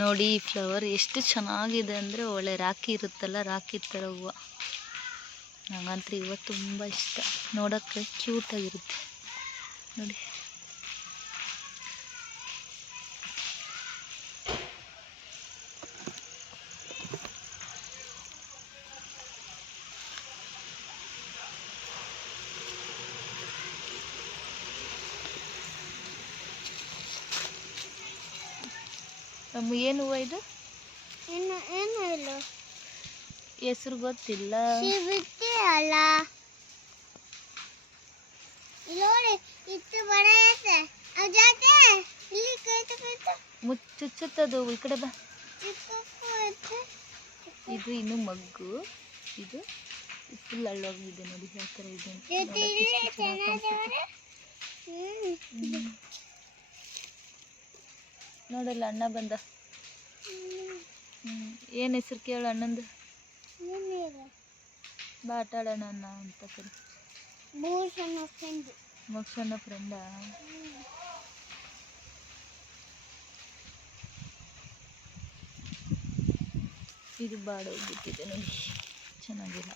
ನೋಡಿ ಈ ಫ್ಲವರ್ ಎಷ್ಟು ಚೆನ್ನಾಗಿದೆ ಅಂದರೆ ಒಳ್ಳೆ ರಾಖಿ ಇರುತ್ತಲ್ಲ, ರಾಖಿ ಥರ ಹೂವು. ನಂಗಂತೂ ಇವತ್ತು ತುಂಬ ಇಷ್ಟ, ನೋಡೋಕ್ಕೆ ಕ್ಯೂಟಾಗಿರುತ್ತೆ ನೋಡಿ. ಏನು ಹೂವು ಇದು? ಹೆಸರು ಗೊತ್ತಿಲ್ಲ. ಮುಚ್ಚುಚ್ಚುತ್ತದು, ಈ ಕಡೆ ಬಾ. ಇದು ಇನ್ನು ಮಗ್ಗು, ಇದು ಫುಲ್ ಅಳ್ಳೋಗಿದೆ ನೋಡಿ, ಯಾವ ಥರ ಇದೆ ನೋಡಲ್ಲ. ಅಣ್ಣ ಬಂದ. ಏನು ಹೆಸರು ಕೇಳು ಅಣ್ಣಂದು? ಬಾಟಾಳಣ್ಣ ಅಂತ ಕರಿ. ಮೋಕ್ಷನ ಫ್ರೆಂಡಾ? ಇದು ಬಾಡೋಗ್ಬಿಟ್ಟಿದೆ ನೋಡಿ, ಚೆನ್ನಾಗಿಲ್ಲ.